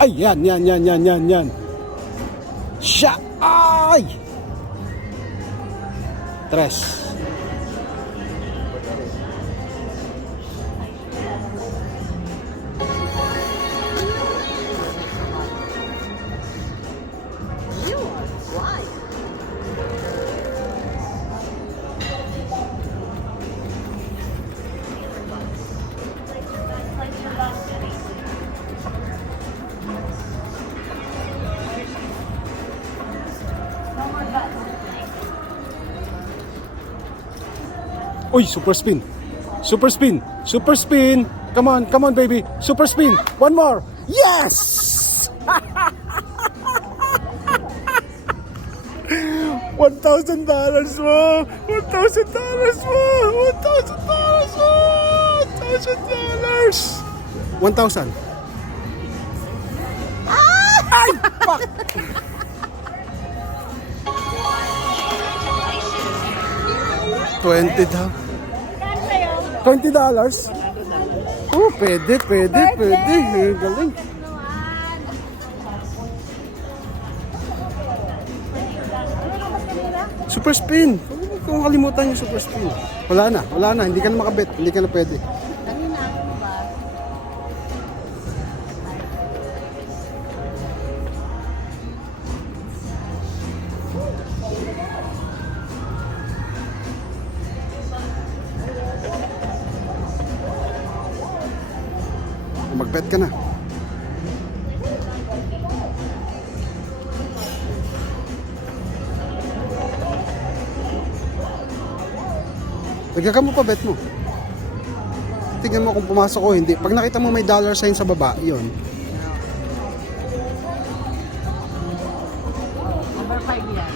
Ay, yan. Siya! Ay! Tres. Uy, super spin. Super spin. Super spin. Come on, baby. Super spin. One more. Yes! $1,000 mo. $1,000 mo. $1,000. 1,000. Ay, fuck. $20 daw. $20? Oh, pwede. Galing. Super spin. Huwag kong kalimutan yung super spin. Wala na. Hindi ka na makabet. Hindi ka na pwede. Mag-bet ka na. Lagyan ka mo pa bet mo. Tingnan mo kung pumasok o hindi. Pag nakita mo may dollar sign sa baba, yun. Number 5 yan.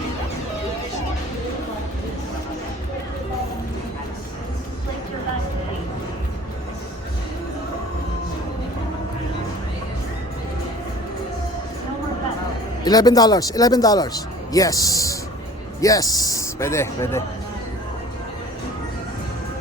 $11. Yes. Pwede.